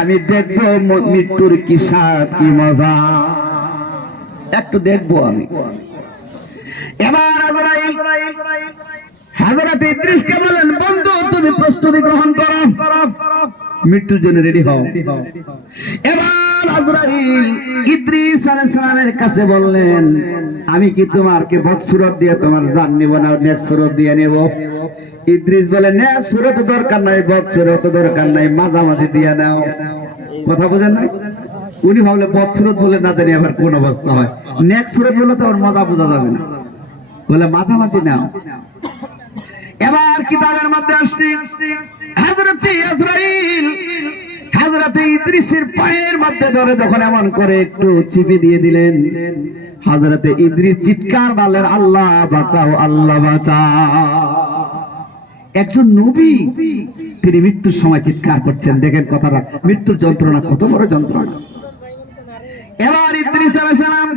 আমি দেখবো মৃত্যুর কি স্বাদ কি মজা, একটু দেখবো আমি। এবার হযরত ইদ্রিসকে বলেন, বন্ধু তুমি প্রস্তুতি গ্রহণ করো, মৃত্যুর জন্য রেডি হও। এবার আজরাইল ইদ্রিস আলাইহিস সালামের কাছে বললেন, আমি কি তোমারকে বদসুরত দিয়ে তোমার জান নিব না নেক্সট সুরত দিয়ে নেব? ইদ্রিস বলে, নেক্সট সুরত দরকার নাই, বদসুরত দরকার নাই, মাঝামাঝি দিয়ে নাও। কথা বুঝেন না? উনি ভাবলে বদসুরত বলে না জানি আবার কোন অবস্থা হয়, নেক্সট সুরত বলে তো ওর মজা বোঝা যাবে না, বলে মাঝামাঝি নাও। এবার কিতাবের মধ্যে আসছে হযরত আজরাইল হযরত ইদ্রিসের পায়ের মধ্যে ধরে যখন এমন করে একটু চিপে দিয়ে দিলেন, হযরত ইদ্রিস চিৎকার মারলেন, আল্লাহ বাঁচাও, আল্লাহ বাঁচাও। একজন নবী তিনি মৃত্যুর সময় চিৎকার করছেন, দেখেন কথাটা, মৃত্যুর যন্ত্রণা কত বড় যন্ত্রণা। এবার ইদ্রিস আলাইহিস সালাম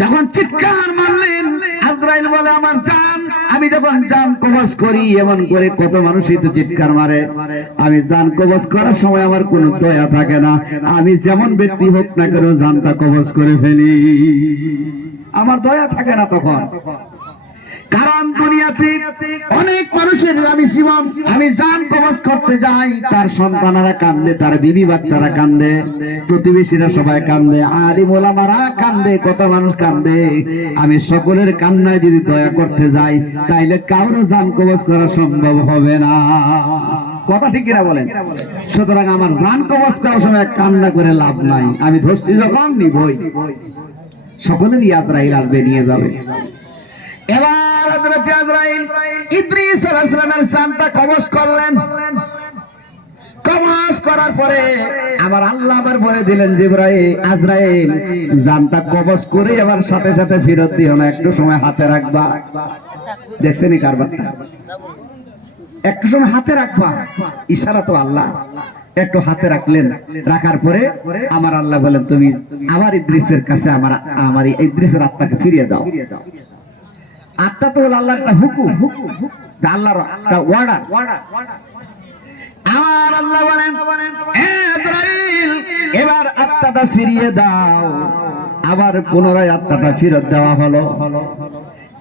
যখন চিৎকার মারলেন, আজরাইল বলে, আমার জান, আমি যখন জান কবজ করি এমন করে কত মানুষই তো চিৎকার মারে, আমি জান কবজ করার সময় আমার কোনো দয়া থাকে না, আমি যেমন ব্যক্তি হোক না কেন জানটা কবজ করে ফেলি, আমার দয়া থাকে না তখন। কারণ দুনিয়াতে অনেক মানুষের আমি জীবন আমি জান কবজ করতে যাই, তার সন্তানেরা কান্দে, তার বিবি বাচ্চারা কান্দে, প্রতিবেশীরা সবাই কান্দে, আলিম ওলামারা কান্দে, কত মানুষ কান্দে। আমি সকলের কান্নায় যদি দয়া করতে যাই তাইলে কারো জান কবজ করা সম্ভব হবে না। কথা ঠিক কিনা বলেন? সুতরাং আমার জান কবজ করার সময় কান্না করে লাভ নাই, আমি ধরছি যখন নিবই, সকলেরই আজরাইল আসবে, নিয়ে যাবে। এবার হযরত আজরাইল ইদ্রিস আলাইহিস সালামের জানটা কবজ করলেন। কবজ করার পরে আমার আল্লাহ আবার বলে দিলেন, জিবরাইল, আজরাইল জানটা কবজ করে আবার সাথে সাথে ফেরত দিও না, একটু সময় হাতে রাখবা। দেখছেন এই কারবারটা, একটু সময় হাতে রাখবা, ইশারা তো আল্লাহ। একটু হাতে রাখলেন, রাখার পরে আমার আল্লাহ বলেন, তুমি আবার ইদ্রিসের কাছে আমার ইদ্রিসের আত্মাকে ফিরিয়ে দাও। আত্মা তো হলো আল্লাহর একটা হুকুম, আল্লাহর একটা অর্ডার। আমার আল্লাহ বলেন, আজরাইল এবার আত্মাটা ফিরিয়ে দাও। আবার পুনরায় আত্মাটা ফেরত দেওয়া হলো।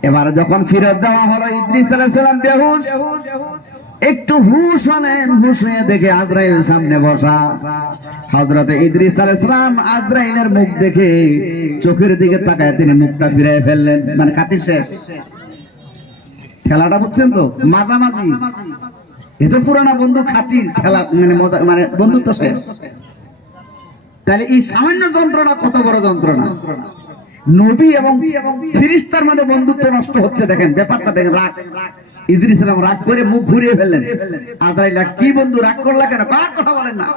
এবার যখন ফেরত দেওয়া হলো, ইদ্রিস আলাইহিস সালাম বেহুশ, একটু হুশ হলেন, হুশ হয়ে দেখে আজরাইল সামনে বসা। হযরত ইদ্রিস আলাইহিস সালাম আজরাইলের মুখ দেখে চোখের দিকে তাকায় তিনি মুখটা ফিরিয়ে ফেললেন, মানে খাতির শেষ। খেলাটা বুঝছেন তো, মাঝামাঝি, এ তো পুরানা বন্ধু, খাতির খেলা, মানে মজা, মানে বন্ধুত্ব শেষ। তাহলে এই সামান্য যন্ত্রণা কত বড় যন্ত্রণা। নবী এবং ফেরেশতার মধ্যে বন্ধুত্ব নষ্ট হচ্ছে, দেখেন ব্যাপারটা দেখেন। রাগ, ইদ্রিস সালাম রাগ করে মুখ ঘুরিয়ে ফেললেন। আজরাইল, কি বন্ধু রাগ করলা কেন? কার কথা বলেন না,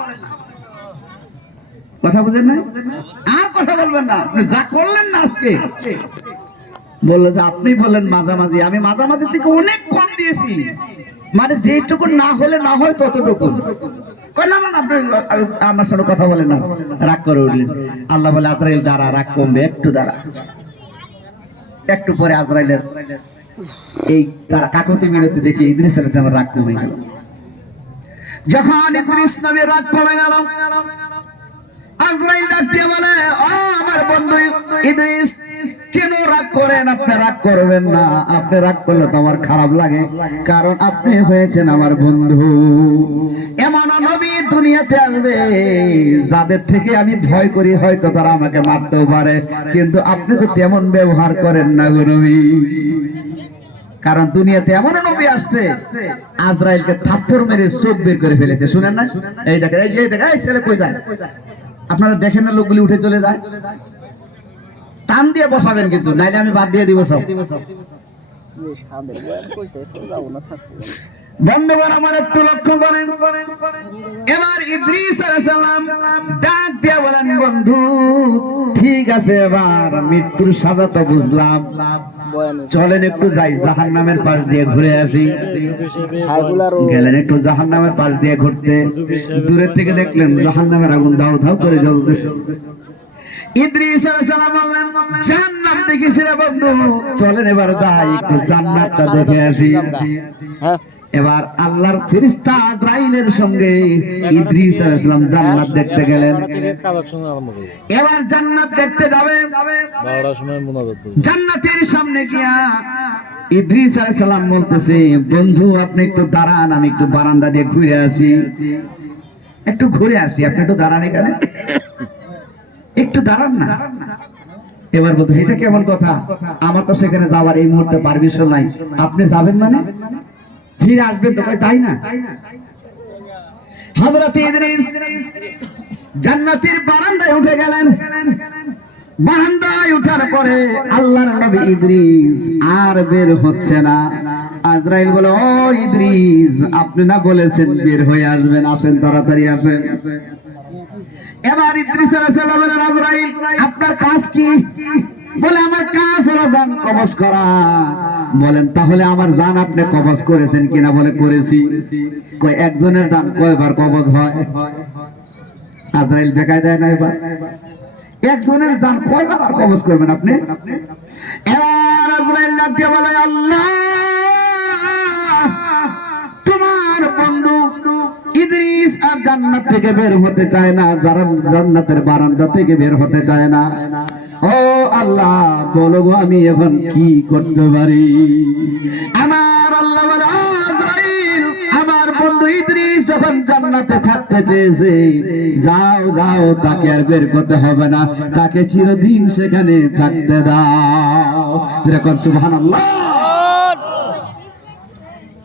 কথা বুঝেন না, আর কথা বলবেন না, আপনি যা করলেন না আজকে। বললো যে আপনি বলেন মাঝামাঝি, আমি মাঝামাঝি থেকে অনেক কম দিয়েছি, মানে যেটুকু না হলে না হয় ততটুকু। না না, আপনি আমার সাথে কথা বলেন না, রাগ করে উঠলেন। আল্লাহ বলে, আজরাইল দাঁড়া, রাগ কমবে, একটু দাঁড়া। একটু পরে আজরাইলের এই তার কাকতি মিনতি দেখে ইদ্রিস আলাইহিস সালামের রাগ কমে গেল। যখন ইদ্রিস নবীর রাগ কমে গেল, আজরাইল ডাক দিয়ে বলে, ও আমার বন্ধু ইদ্রিস, কেন রাগ করেন? আপনি রাগ করবেন না, আপনি রাগ করলে তো আমার খারাপ লাগে, কারণ আপনি হয়েছেন আমার বন্ধু। এমন নবী দুনিয়াতে আসবে যাদের থেকে আমি ভয় করি, হয়তো তারা আমাকে মারতেও পারে, কিন্তু আপনি তো তেমন ব্যবহার করেন না গো নবী। কারণ দুনিয়াতে এমন নবী আসছে আজরাইলকে থাপ্পড় মেরে চোখ বের করে ফেলেছে, শুনেন না? এই দেখেন, এই দেখেন, এই ছেলে কই যায়? আপনারা দেখেন না, লোকগুলি উঠে চলে যায়। টান দিয়ে বসাবেন কিন্তু, নাইলে আমি বাদ দিয়ে দিব সব। বন্ধুগণ আমার একটু লক্ষ্য করেন। এবার ইদ্রিস আলাইহিস সালাম ডাক দিয়ে বলেন, বন্ধু ঠিক আছে, এবার মৃত্যুর সাজা তো বুঝলাম, চলেন একটু যাই জাহান্নামের পাশ দিয়ে ঘুরে আসি। গেলেন একটু জাহান্নামের পাশ দিয়ে ঘুরতে, দূরের থেকে দেখলেন জাহান্নামের আগুন দাউ দাউ করে জ্বলতেছে। ইদ্রিস আলাইহিস সালাম বললেন, জান্নাত দেখিস রে বন্ধু, চলেন এবার যাই একটু জান্নাতটা দেখে আসি। এবার আল্লাহর ফেরেশতা আজরাইলের সঙ্গে ইদ্রিস আলাইহিস সালাম জান্নাত দেখতে গেলেন। এবার জান্নাত দেখতে যাবে, জান্নাতের সামনে গিয়া ইদ্রিস আলাইহিস সালাম বলতেছে, বন্ধু আপনি একটু দাঁড়ান, আমি একটু বারান্দা দিয়ে ঘুরে আসি, একটু ঘুরে আসি, আপনি একটু দাঁড়ান এখানে, একটু দাঁড়ান না। এবার বলতেছে এটা কেমন কথা, আমার তো সেখানে যাওয়ার এই মুহূর্তে পারমিশন নাই, আপনি যাবেন মানে ফিরে আসবেন তো? যাই না। হযরত ইদ্রিস জান্নাতের বারান্দায় উঠে গেলেন। বারান্দায় উঠার পরে আল্লাহর নবী ইদ্রিস আর বের হচ্ছে না। আজরাইল বলে, ও ইদ্রিস আপনি না বলেছেন বের হয়ে আসবেন, আসেন তাড়াতাড়ি আসেন। এবার ইদ্রিস আলাইহিস সালাম বলেন, আজরাইল আপনার কাজ কি? বলে আমার কাজ হলো জান কবজ করা। বলেন তাহলে আমার জান আপনি কবজ করেছেন কিনা? বলে করেছি। কয় একজনের জান কয়বার কবজ হয়? আজরাইল দেখায় দেয় না, এবার একজনের জান কয়বার আর কবজ করবেন আপনি? এবার আজরাইল ডাক দিয়ে বলে, আল্লাহ তোমার বন্ধু ইদ্রিস আর জান্নাত থেকে বের হতে চায় না, যারা জান্নাতের বারান্দা থেকে বের হতে চায় না। ও আল্লাহ বলো আমি এখন কি করতে পারি? আমার আল্লাহ বলে, আজরাইল আমার বন্ধু ইদ্রিস যখন জান্নাতে থাকতে চেয়েছে, যাও যাও তাকে আর বের করতে হবে না, তাকে চিরদিন সেখানে থাকতে দাও। যেরকম সুবহানাল্লাহ।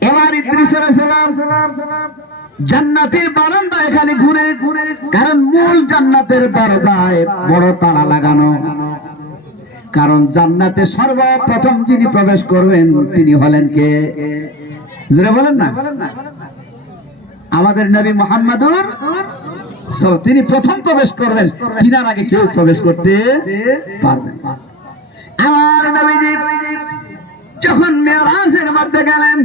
এবার ইদ্রিস আলাইহিস সালাম জান্নাতের বারান্দা এখানে ঘুরে ঘুরে, কারণ মূল জান্নাতের দরজায় বড় তালা লাগানো, কারণ জান্নাতে সর্বপ্রথম যিনি প্রবেশ করবেন তিনি হলেন কে? জোরে বলেন না। আমাদের নবী মুহাম্মদুর সাল্লাল্লাহু, তিনি প্রথম প্রবেশ করবেন, তিনার আগে কেউ প্রবেশ করতে পারবে না। আমার নবীজি যখন মেরাজের মধ্যে গেলেন,